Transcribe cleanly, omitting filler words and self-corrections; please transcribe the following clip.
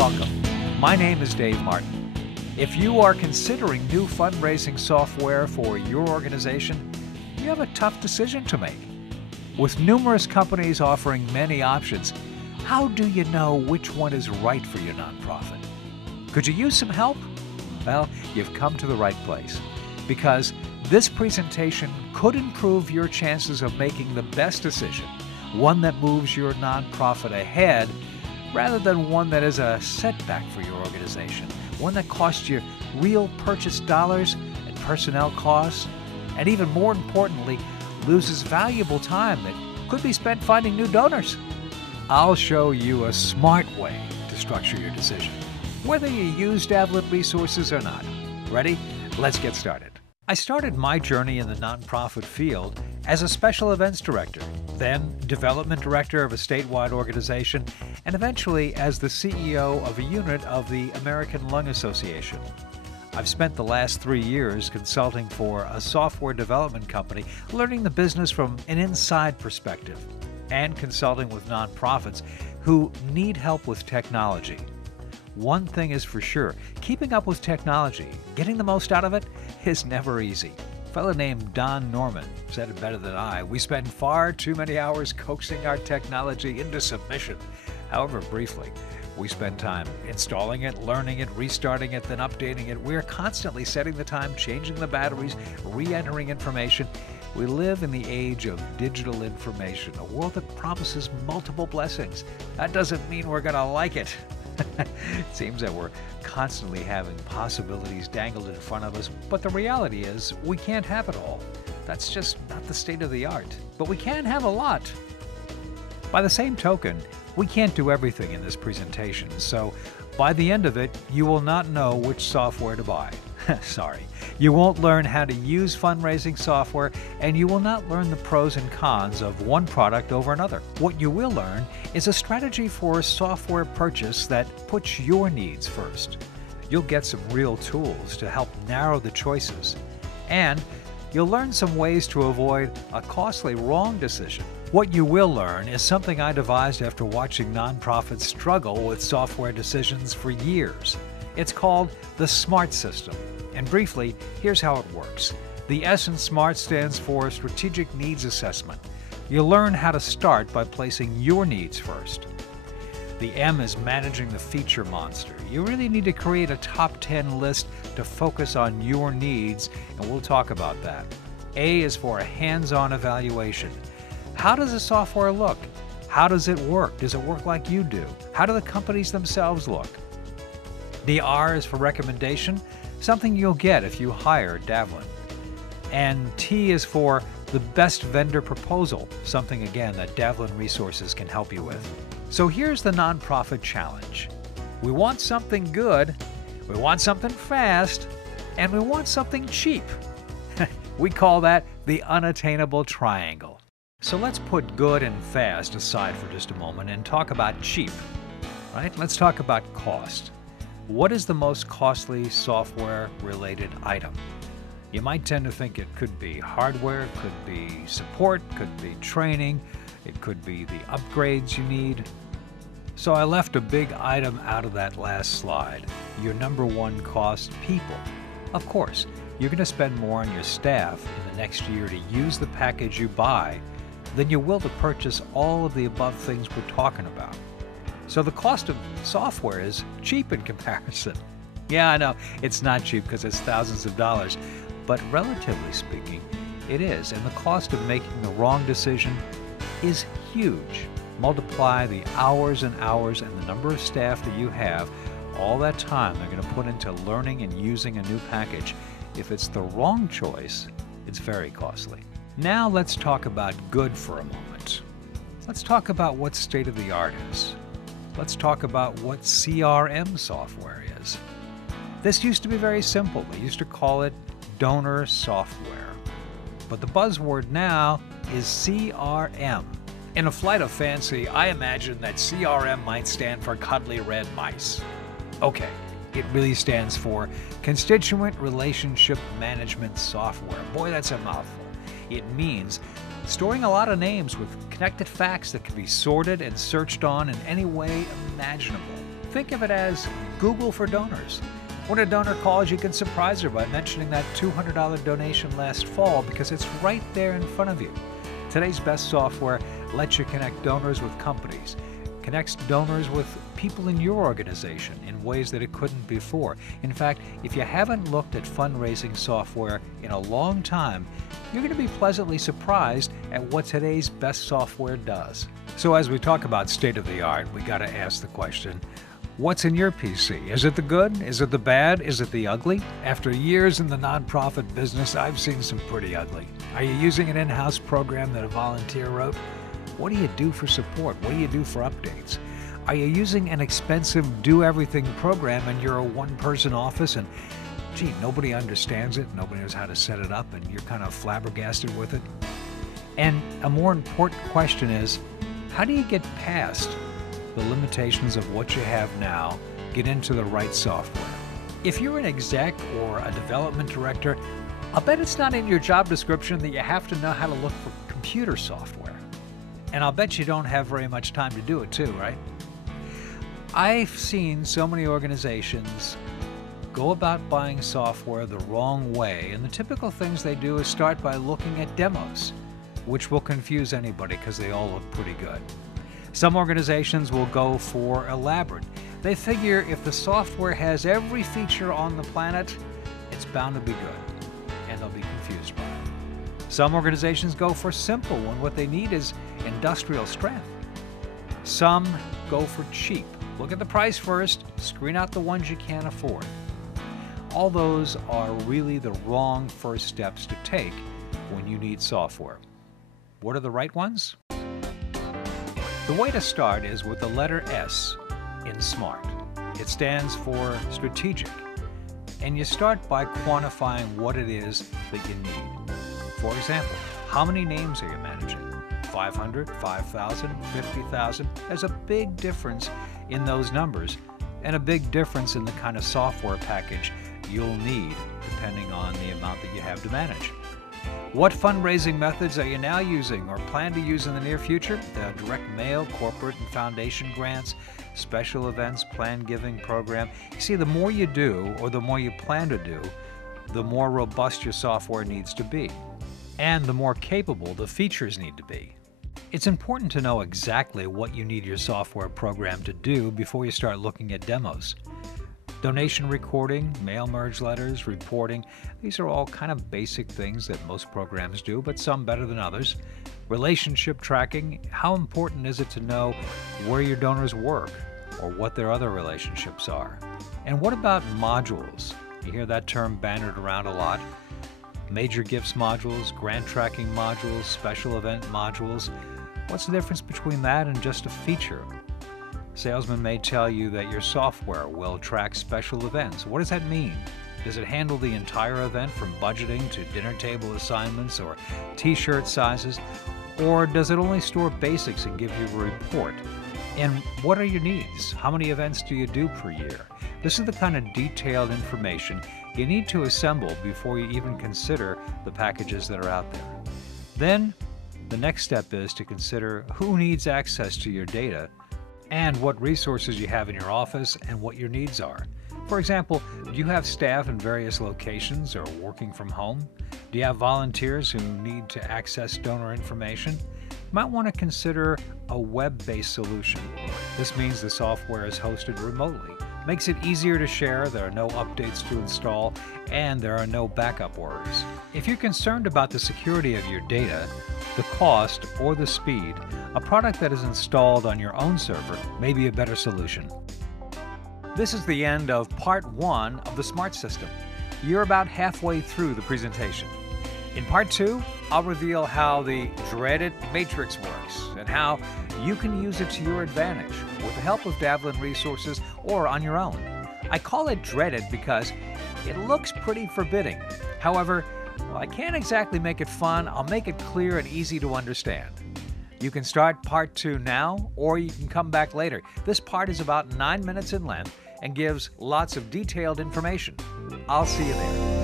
Welcome. My name is Dave Martin. If you are considering new fundraising software for your organization, you have a tough decision to make. With numerous companies offering many options, how do you know which one is right for your nonprofit? Could you use some help? Well, you've come to the right place, because this presentation could improve your chances of making the best decision, one that moves your nonprofit ahead rather than one that is a setback for your organization, one that costs you real purchase dollars and personnel costs, and even more importantly, loses valuable time that could be spent finding new donors. I'll show you a smart way to structure your decision, whether you use Davlin resources or not. Ready? Let's get started. I started my journey in the nonprofit field as a special events director, then development director of a statewide organization, and eventually as the CEO of a unit of the American Lung Association. I've spent the last 3 years consulting for a software development company, learning the business from an inside perspective, and consulting with nonprofits who need help with technology. One thing is for sure, keeping up with technology, getting the most out of it, is never easy. A fellow named Don Norman said it better than I. We spend far too many hours coaxing our technology into submission. However briefly, we spend time installing it, learning it, restarting it, then updating it. We're constantly setting the time, changing the batteries, re-entering information. We live in the age of digital information, a world that promises multiple blessings. That doesn't mean we're going to like it. It seems that we're constantly having possibilities dangled in front of us, but the reality is we can't have it all. That's just not the state of the art. But we can have a lot. By the same token, we can't do everything in this presentation, so by the end of it, you will not know which software to buy. Sorry. You won't learn how to use fundraising software, and you will not learn the pros and cons of one product over another. What you will learn is a strategy for software purchase that puts your needs first. You'll get some real tools to help narrow the choices, and you'll learn some ways to avoid a costly wrong decision. What you will learn is something I devised after watching nonprofits struggle with software decisions for years. It's called the SMART system. And briefly, here's how it works. The S in SMART stands for Strategic Needs Assessment. You'll learn how to start by placing your needs first. The M is managing the feature monster. You really need to create a top 10 list to focus on your needs, and we'll talk about that. A is for a hands-on evaluation. How does the software look? How does it work? Does it work like you do? How do the companies themselves look? The R is for recommendation, something you'll get if you hire Davlin. And T is for the best vendor proposal, something again that Davlin Resources can help you with. So here's the nonprofit challenge. We want something good, we want something fast, and we want something cheap. We call that the unattainable triangle. So let's put good and fast aside for just a moment and talk about cheap. Right? Let's talk about cost. What is the most costly software-related item? You might tend to think it could be hardware, it could be support, it could be training, it could be the upgrades you need. So I left a big item out of that last slide. Your number one cost, people. Of course, you're going to spend more on your staff in the next year to use the package you buy than you will to purchase all of the above things we're talking about. So the cost of software is cheap in comparison. Yeah, I know, it's not cheap because it's thousands of dollars, but relatively speaking, it is. And the cost of making the wrong decision is huge. Multiply the hours and hours and the number of staff that you have, all that time they're going to put into learning and using a new package. If it's the wrong choice, it's very costly. Now let's talk about good for a moment. Let's talk about what state of the art is. Let's talk about what CRM software is. This used to be very simple. They used to call it donor software. But the buzzword now is CRM. In a flight of fancy, I imagine that CRM might stand for cuddly red mice. Okay, it really stands for Constituent Relationship Management Software. Boy, that's a mouthful. It means storing a lot of names with connected facts that can be sorted and searched on in any way imaginable. Think of it as Google for donors. When a donor calls, you can surprise her by mentioning that $200 donation last fall because it's right there in front of you. Today's best software lets you connect donors with companies, connects donors with people in your organization in ways that it couldn't before. In fact, if you haven't looked at fundraising software in a long time, you're going to be pleasantly surprised at what today's best software does. So as we talk about state-of-the-art, we got to ask the question, what's in your PC? Is it the good? Is it the bad? Is it the ugly? After years in the nonprofit business, I've seen some pretty ugly. Are you using an in-house program that a volunteer wrote? What do you do for support? What do you do for updates? Are you using an expensive do-everything program and you're a one-person office and, gee, nobody understands it, nobody knows how to set it up, and you're kind of flabbergasted with it? And a more important question is, how do you get past the limitations of what you have now, get into the right software? If you're an exec or a development director, I'll bet it's not in your job description that you have to know how to look for computer software. And I'll bet you don't have very much time to do it too, right? I've seen so many organizations go about buying software the wrong way, and the typical things they do is start by looking at demos, which will confuse anybody because they all look pretty good. Some organizations will go for elaborate. They figure if the software has every feature on the planet, it's bound to be good, and they'll be confused by it. Some organizations go for simple when what they need is industrial strength. Some go for cheap. Look at the price first, screen out the ones you can't afford. All those are really the wrong first steps to take when you need software. What are the right ones? The way to start is with the letter S in SMART. It stands for strategic, and you start by quantifying what it is that you need. For example, how many names are you managing? 500, 5,000, 50,000? There's a big difference in those numbers, and a big difference in the kind of software package you'll need depending on the amount that you have to manage. What fundraising methods are you now using or plan to use in the near future? The direct mail, corporate and foundation grants, special events, planned giving program. You see, the more you do or the more you plan to do, the more robust your software needs to be, and the more capable the features need to be. It's important to know exactly what you need your software program to do before you start looking at demos. Donation recording, mail merge letters, reporting, these are all kind of basic things that most programs do, but some better than others. Relationship tracking, how important is it to know where your donors work or what their other relationships are? And what about modules? You hear that term bandied around a lot. Major gifts modules, grant tracking modules, special event modules. What's the difference between that and just a feature? Salesmen may tell you that your software will track special events. What does that mean? Does it handle the entire event from budgeting to dinner table assignments or t-shirt sizes? Or does it only store basics and give you a report? And what are your needs? How many events do you do per year? This is the kind of detailed information you need to assemble before you even consider the packages that are out there. Then, the next step is to consider who needs access to your data and what resources you have in your office and what your needs are. For example, do you have staff in various locations or working from home? Do you have volunteers who need to access donor information? You might want to consider a web-based solution. This means the software is hosted remotely. Makes it easier to share, there are no updates to install, and there are no backup worries. If you're concerned about the security of your data, the cost, or the speed, a product that is installed on your own server may be a better solution. This is the end of part 1 of the SMART system. You're about halfway through the presentation. In part 2, I'll reveal how the dreaded matrix works and how you can use it to your advantage with the help of Davalin Resources or on your own. I call it dreaded because it looks pretty forbidding. However, I can't exactly make it fun. I'll make it clear and easy to understand. You can start part 2 now, or you can come back later. This part is about 9 minutes in length and gives lots of detailed information. I'll see you there.